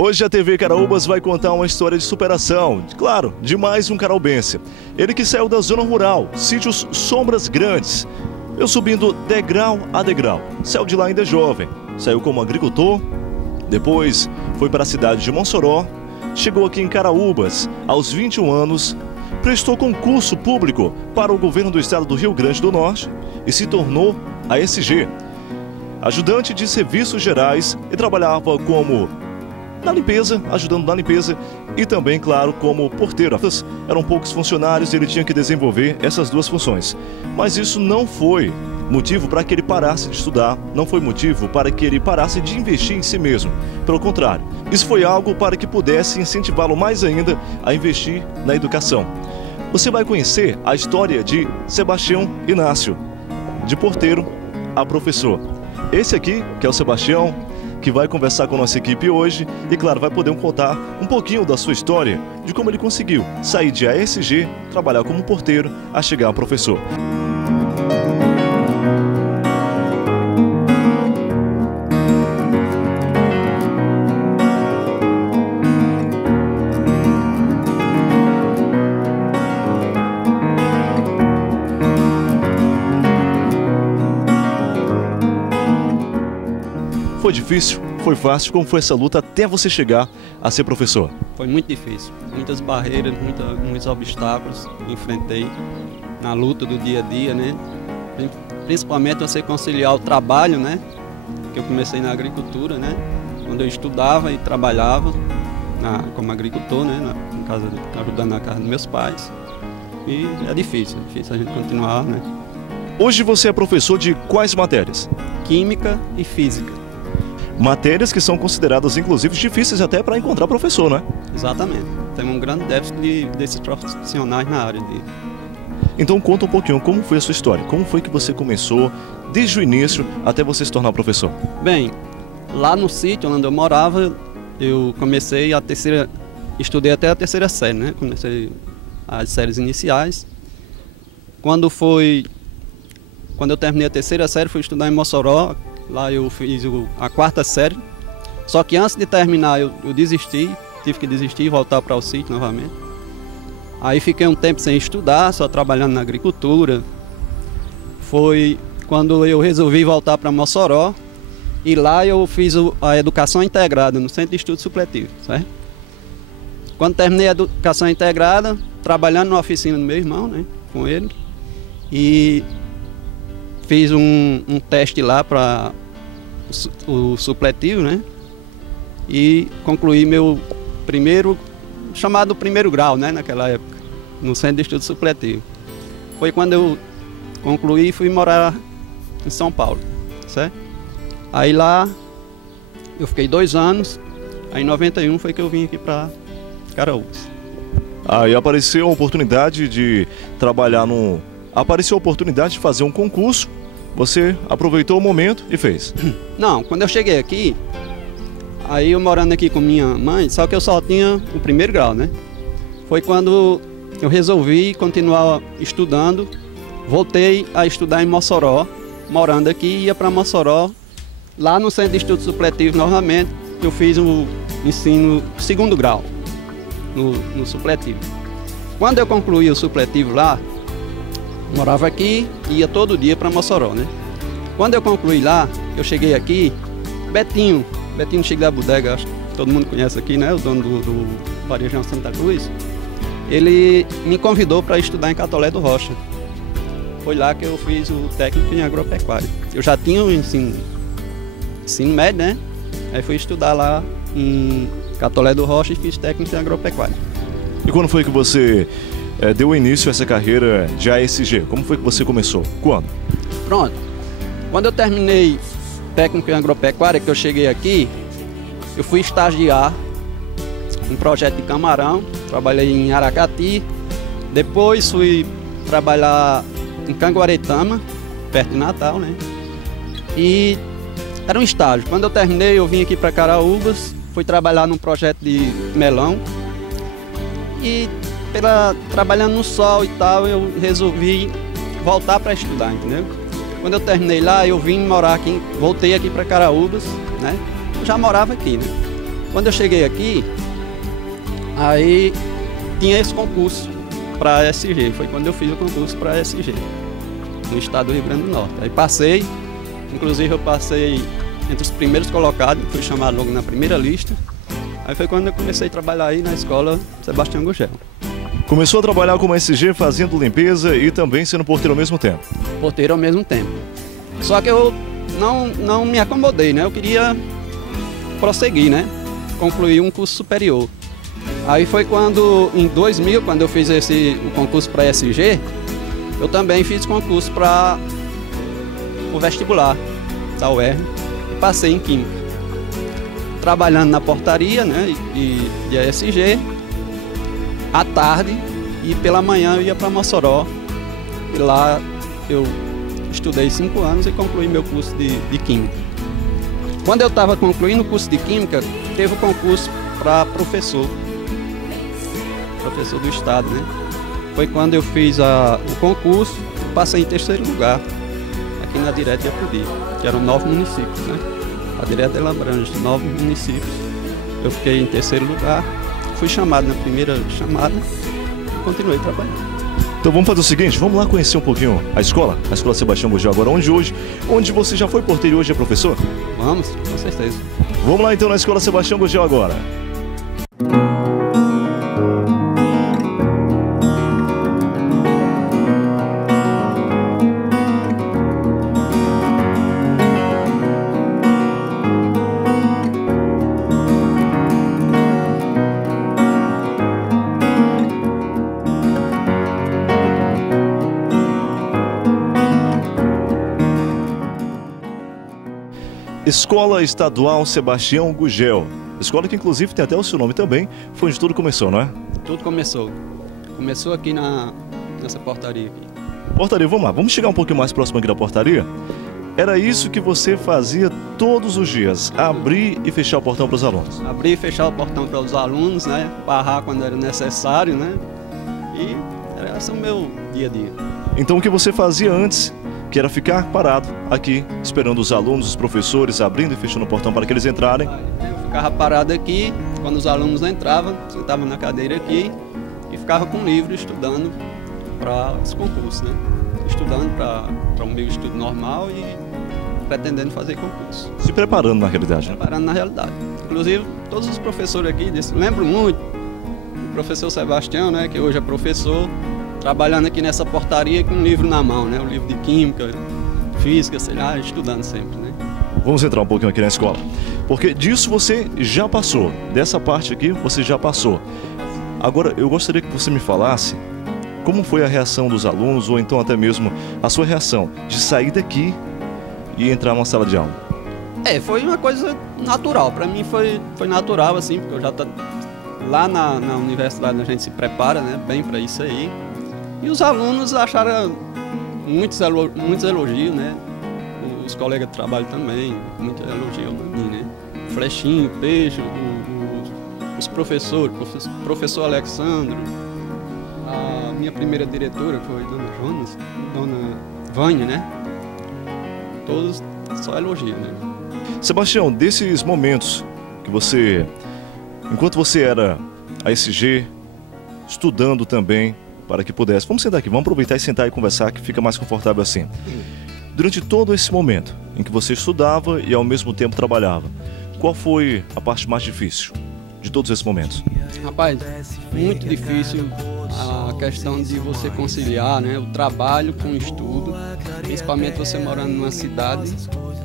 Hoje a TV Caraúbas vai contar uma história de superação, claro, de mais um caraubense. Ele que saiu da zona rural, sítios Sombras Grandes, eu subindo degrau a degrau. Saiu de lá ainda jovem, saiu como agricultor, depois foi para a cidade de Mossoró, chegou aqui em Caraúbas aos 21 anos, prestou concurso público para o governo do estado do Rio Grande do Norte e se tornou ASG, ajudante de serviços gerais, e trabalhava como na limpeza, ajudando na limpeza e também, claro, como porteiro. Eram poucos funcionários e ele tinha que desenvolver essas duas funções. Mas isso não foi motivo para que ele parasse de estudar, não foi motivo para que ele parasse de investir em si mesmo. Pelo contrário, isso foi algo para que pudesse incentivá-lo mais ainda a investir na educação. Você vai conhecer a história de Sebastião Inácio, de porteiro a professor. Esse aqui, que é o Sebastião, que vai conversar com a nossa equipe hoje e, claro, vai poder contar um pouquinho da sua história, de como ele conseguiu sair de ASG, trabalhar como porteiro, a chegar a professor. Foi difícil? Foi fácil? Como foi essa luta até você chegar a ser professor? Foi muito difícil. Muitas barreiras, muitos obstáculos que enfrentei na luta do dia a dia, né? Principalmente você conciliar o trabalho, né? Que eu comecei na agricultura, né? Quando eu estudava e trabalhava como agricultor, né? Ajudando na casa dos meus pais. E é difícil a gente continuar, né? Hoje você é professor de quais matérias? Química e física. Matérias que são consideradas, inclusive, difíceis até para encontrar professor, né? Exatamente. Temos um grande déficit desses profissionais na área de... Então conta um pouquinho, como foi a sua história? Como foi que você começou, desde o início, até você se tornar professor? Bem, lá no sítio onde eu morava, eu comecei estudei até a terceira série, né? Comecei as séries iniciais. Quando eu terminei a terceira série, fui estudar em Mossoró. Lá eu fiz a quarta série, só que antes de terminar eu desisti, tive que desistir e voltar para o sítio novamente. Aí fiquei um tempo sem estudar, só trabalhando na agricultura. Foi quando eu resolvi voltar para Mossoró e lá eu fiz a educação integrada no Centro de Estudo Supletivo, certo? Quando terminei a educação integrada, trabalhando na oficina do meu irmão, né, com ele, e fiz um teste lá para o supletivo, né? E concluí meu chamado primeiro grau, né? Naquela época, no Centro de Estudo Supletivo. Foi quando eu concluí e fui morar em São Paulo, certo? Aí lá eu fiquei 2 anos, aí em 91 foi que eu vim aqui para Caraúbas. Aí apareceu a oportunidade de trabalhar Apareceu a oportunidade de fazer um concurso, você aproveitou o momento e fez? Não, quando eu cheguei aqui, aí eu morando aqui com minha mãe, só que eu só tinha o primeiro grau, né? Foi quando eu resolvi continuar estudando, voltei a estudar em Mossoró, morando aqui, ia para Mossoró, lá no Centro de Estudo Supletivo novamente, eu fiz o ensino segundo grau, no supletivo. Quando eu concluí o supletivo lá, morava aqui e ia todo dia para Mossoró, né? Quando eu concluí lá, eu cheguei aqui, Betinho Chico da Bodega, acho que todo mundo conhece aqui, né? O dono do Varejão Santa Cruz. Ele me convidou para estudar em Catolé do Rocha. Foi lá que eu fiz o técnico em agropecuária. Eu já tinha o ensino médio, né? Aí fui estudar lá em Catolé do Rocha e fiz técnico em agropecuária. E quando foi que você deu início a essa carreira de ASG? Como foi que você começou? Quando? Pronto. Quando eu terminei técnico em agropecuária, que eu cheguei aqui, eu fui estagiar em projeto de camarão, trabalhei em Aracati, depois fui trabalhar em Canguaretama, perto de Natal, né? E era um estágio. Quando eu terminei, eu vim aqui para Caraúbas, fui trabalhar num projeto de melão e trabalhando no sol e tal, eu resolvi voltar para estudar, entendeu? Quando eu terminei lá, eu vim morar aqui, voltei aqui para Caraúbas, né? Eu já morava aqui, né? Quando eu cheguei aqui, aí tinha esse concurso para a SG. Foi quando eu fiz o concurso para a SG, no estado do Rio Grande do Norte. Aí passei, inclusive eu passei entre os primeiros colocados, fui chamado logo na primeira lista. Aí foi quando eu comecei a trabalhar aí na escola Sebastião Gugel. Começou a trabalhar como SG fazendo limpeza e também sendo porteiro ao mesmo tempo? Porteiro ao mesmo tempo. Só que eu não me acomodei, né? Eu queria prosseguir, né? Concluir um curso superior. Aí foi quando, em 2000, quando eu fiz o concurso para SG, eu também fiz concurso para o vestibular da UERN e passei em Química. Trabalhando na portaria, né, de ESG, à tarde e pela manhã eu ia para Mossoró. E lá eu estudei 5 anos e concluí meu curso de Química. Quando eu estava concluindo o curso de Química, teve o concurso para professor do estado, né? Foi quando eu fiz o concurso e passei em terceiro lugar aqui na Direta de Apodi, que eram 9 municípios, né? A Direta ela abrange 9 municípios. Eu fiquei em terceiro lugar, fui chamado na primeira chamada e continuei trabalhando. Então vamos fazer o seguinte, vamos lá conhecer um pouquinho a escola Sebastião Gugel agora, onde você já foi porteiro e hoje é professor? Vamos, com certeza. Vamos lá então na escola Sebastião Gugel agora. Escola Estadual Sebastião Gugel. Escola que inclusive tem até o seu nome também. Foi onde tudo começou, não é? Tudo começou. Começou aqui nessa portaria aqui. Portaria, vamos lá. Vamos chegar um pouquinho mais próximo aqui da portaria. Era isso que você fazia todos os dias? Abrir e fechar o portão para os alunos? Abrir e fechar o portão para os alunos, né? Barrar quando era necessário, né? E esse é o meu dia a dia. Então o que você fazia antes, que era ficar parado aqui, esperando os alunos, os professores, abrindo e fechando o portão para que eles entrarem? Eu ficava parado aqui, quando os alunos entravam, sentava na cadeira aqui e ficava com o livro estudando para esse concurso, né? Estudando para um meio de estudo normal e pretendendo fazer concurso. Se preparando na realidade, né? Preparando na realidade. Inclusive, todos os professores aqui, lembro muito do professor Sebastião, né, que hoje é professor, trabalhando aqui nessa portaria com um livro na mão, né? Um livro de química, física, sei lá, estudando sempre, né? Vamos entrar um pouquinho aqui na escola, porque disso você já passou, dessa parte aqui você já passou. Agora, eu gostaria que você me falasse como foi a reação dos alunos, ou então até mesmo a sua reação de sair daqui e entrar numa sala de aula. Foi uma coisa natural, para mim foi natural, assim, porque eu já lá na universidade a gente se prepara, né, bem para isso aí. E os alunos acharam muitos elogios, né? Os colegas de trabalho também, muito elogio a mim, né? Flechinho, Peixe, os professores, professor Alexandre, a minha primeira diretora, que foi Dona Jonas, Dona Vânia, né? Todos só elogiam, né? Sebastião, desses momentos que você, enquanto você era ASG, estudando também, para que pudesse, vamos sentar aqui, vamos aproveitar e sentar e conversar, que fica mais confortável assim. Durante todo esse momento em que você estudava e ao mesmo tempo trabalhava, qual foi a parte mais difícil de todos esses momentos? Rapaz, muito difícil a questão de você conciliar, né, o trabalho com o estudo, principalmente você morando numa cidade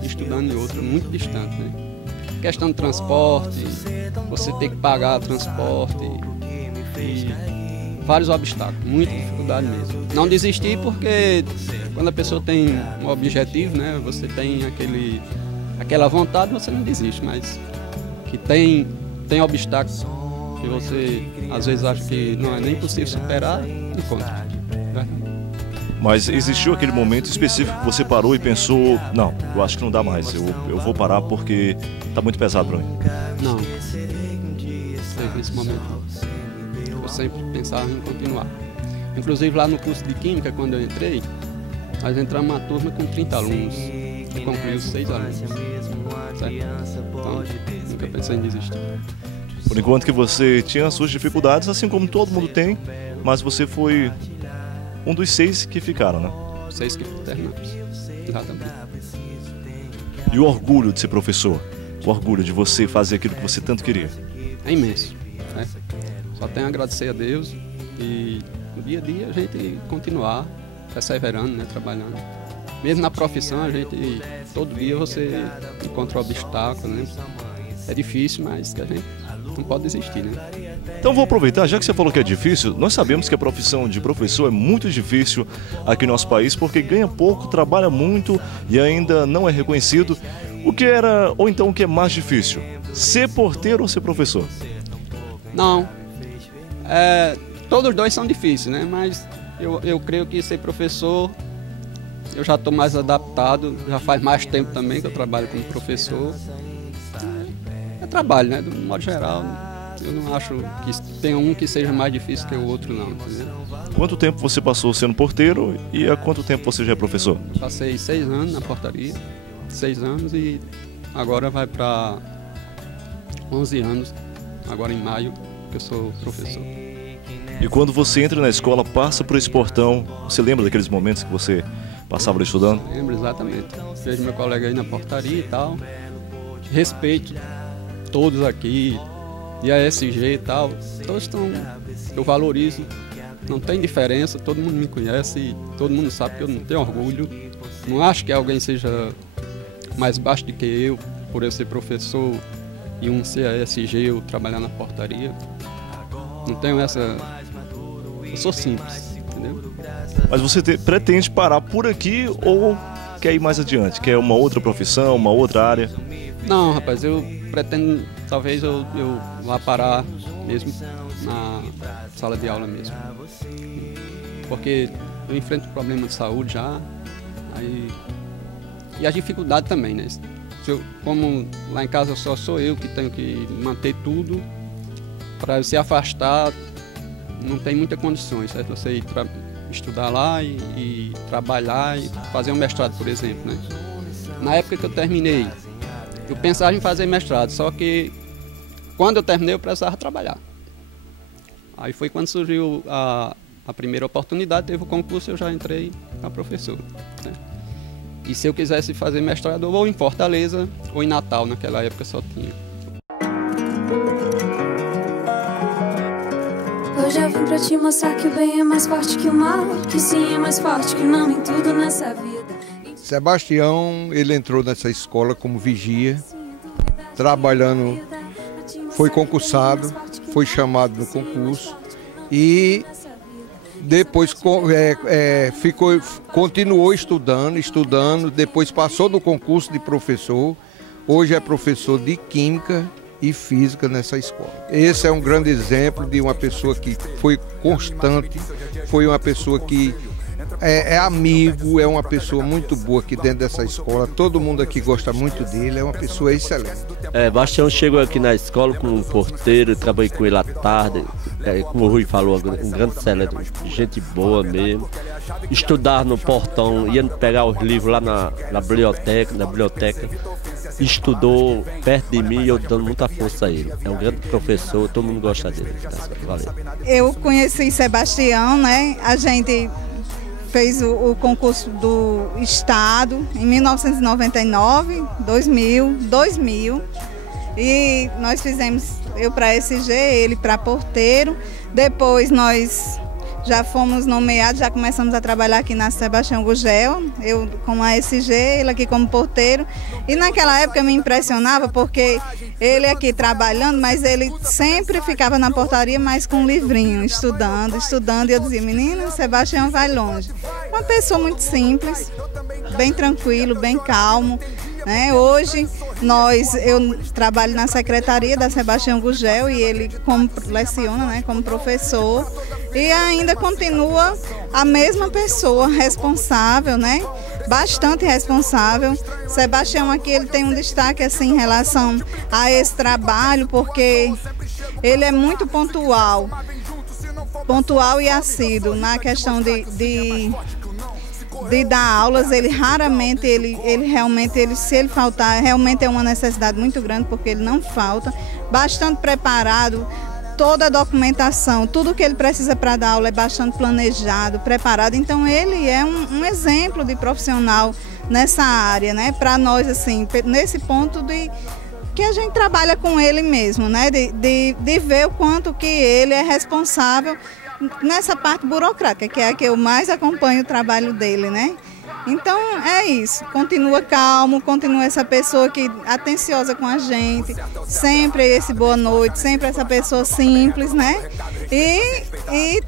e estudando em outra, muito distante, né? Questão de transporte, você ter que pagar transporte e vários obstáculos, muita dificuldade mesmo. Não desistir porque quando a pessoa tem um objetivo, né, você tem aquela vontade, você não desiste, mas que tem obstáculos que você às vezes acha que não é nem possível superar, encontra. Né? Mas existiu aquele momento específico que você parou e pensou, não, eu acho que não dá mais, eu vou parar porque está muito pesado para mim? Não, nesse momento eu sempre pensava em continuar. Inclusive lá no curso de Química, quando eu entrei, nós entramos uma turma com 30 alunos e concluímos 6 alunos. Certo? Então, nunca pensei em desistir. Por enquanto que você tinha as suas dificuldades, assim como todo mundo tem, mas você foi um dos 6 que ficaram, né? 6 que terminamos. Exatamente. E o orgulho de ser professor? O orgulho de você fazer aquilo que você tanto queria? É imenso, né? Só tenho a agradecer a Deus e no dia a dia a gente continuar perseverando, né? Trabalhando. Mesmo na profissão, a gente, todo dia você encontra obstáculos, né? É difícil, mas que a gente não pode desistir, né? Então vou aproveitar, já que você falou que é difícil, nós sabemos que a profissão de professor é muito difícil aqui no nosso país, porque ganha pouco, trabalha muito e ainda não é reconhecido. O que era, ou então o que é mais difícil? Ser porteiro ou ser professor? Não, todos os dois são difíceis, né? Mas eu creio que ser professor, eu já estou mais adaptado, já faz mais tempo também que eu trabalho como professor. É trabalho, né? Do modo geral, eu não acho que tenha um que seja mais difícil que o outro, não. Entendeu? Quanto tempo você passou sendo porteiro e há quanto tempo você já é professor? Passei 6 anos na portaria, 6 anos e agora vai para 11 anos, agora em maio, que eu sou professor. E quando você entra na escola, passa por esse portão, você lembra daqueles momentos que você passava ali estudando? Lembro, exatamente. Vejo meu colega aí na portaria e tal, respeito todos aqui, de ASG e tal, todos estão, eu valorizo, não tem diferença, todo mundo me conhece, todo mundo sabe que eu não tenho orgulho, não acho que alguém seja mais baixo do que eu, por eu ser professor e um ser ASG, eu trabalhar na portaria, não tenho essa, eu sou simples, entendeu? Mas você pretende parar por aqui ou quer ir mais adiante? Quer uma outra profissão, uma outra área? Não, rapaz, eu pretendo, talvez eu vá parar mesmo na sala de aula mesmo. Porque eu enfrento problema de saúde já, e a dificuldade também, né? Como lá em casa só sou eu que tenho que manter tudo, para se afastar não tem muitas condições, certo? Você ir estudar lá e trabalhar e fazer um mestrado, por exemplo, né? Na época que eu terminei, eu pensava em fazer mestrado, só que quando eu terminei eu precisava trabalhar. Aí foi quando surgiu a primeira oportunidade, teve o concurso, eu já entrei para professor, né? E se eu quisesse fazer mestrado ou em Fortaleza ou em Natal, naquela época só tinha. Hoje eu vim pra te mostrar que o bem é mais forte que o mal, que sim é mais forte que não em tudo nessa vida. Sebastião, ele entrou nessa escola como vigia, trabalhando, foi concursado, foi chamado no concurso e depois continuou estudando, depois passou no concurso de professor, hoje é professor de Química e Física nessa escola. Esse é um grande exemplo de uma pessoa que foi constante, foi uma pessoa que é amigo, é uma pessoa muito boa aqui dentro dessa escola, todo mundo aqui gosta muito dele, é uma pessoa excelente. Bastião chegou aqui na escola como um porteiro, trabalhei com ele à tarde, como o Rui falou, um grande excelente, gente boa mesmo. Estudar no portão, ia pegar os livros lá na biblioteca, estudou perto de mim e eu dando muita força a ele. É um grande professor, todo mundo gosta dele. Valeu. Eu conheci Sebastião, né? A gente fez o concurso do Estado em 1999, 2000, e nós fizemos, eu para SG, ele para porteiro. Depois nós já fomos nomeados, já começamos a trabalhar aqui na Sebastião Gugel, eu como ASG, ele aqui como porteiro. E naquela época me impressionava porque ele aqui trabalhando, mas ele sempre ficava na portaria, mas com um livrinho, estudando, e eu dizia, menina, Sebastião vai longe. Uma pessoa muito simples, bem tranquilo, bem calmo, né? Hoje eu trabalho na secretaria da Sebastião Gugel e ele como leciona, né, como professor, e ainda continua a mesma pessoa, responsável, né? Bastante responsável. Sebastião aqui ele tem um destaque assim em relação a esse trabalho, porque ele é muito pontual e assíduo na questão de de dar aulas, ele raramente, se ele faltar, realmente é uma necessidade muito grande, porque ele não falta, bastante preparado, toda a documentação, tudo que ele precisa para dar aula é bastante planejado, preparado, então ele é um exemplo de profissional nessa área, né? Para nós, assim, nesse ponto de que a gente trabalha com ele mesmo, né? De ver o quanto que ele é responsável nessa parte burocrática, que é a que eu mais acompanho o trabalho dele, né? Então é isso, continua calmo, continua essa pessoa que atenciosa com a gente, sempre esse boa noite, sempre essa pessoa simples, né? E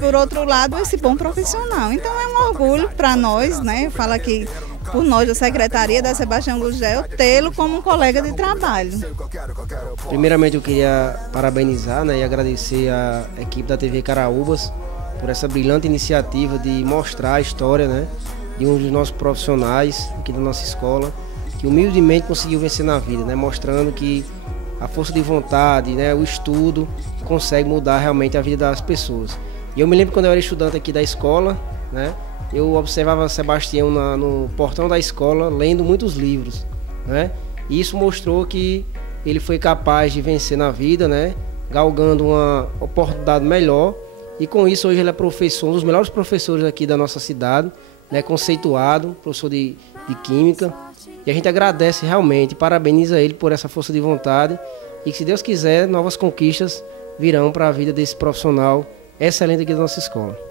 por outro lado, esse bom profissional. Então é um orgulho para nós, né? Eu falo aqui por nós da Secretaria da Sebastião Gurgel, tê-lo como um colega de trabalho. Primeiramente eu queria parabenizar, né, e agradecer a equipe da TV Caraúbas por essa brilhante iniciativa de mostrar a história, né, de um dos nossos profissionais aqui da nossa escola, que humildemente conseguiu vencer na vida, né, mostrando que a força de vontade, né, o estudo consegue mudar realmente a vida das pessoas. E eu me lembro quando eu era estudante aqui da escola, né, eu observava Sebastião no portão da escola lendo muitos livros, né, e isso mostrou que ele foi capaz de vencer na vida, né, galgando uma oportunidade melhor, e com isso hoje ele é professor, um dos melhores professores aqui da nossa cidade, né, conceituado, professor de Química, e a gente agradece realmente, parabeniza ele por essa força de vontade, e que se Deus quiser, novas conquistas virão para a vida desse profissional excelente aqui da nossa escola.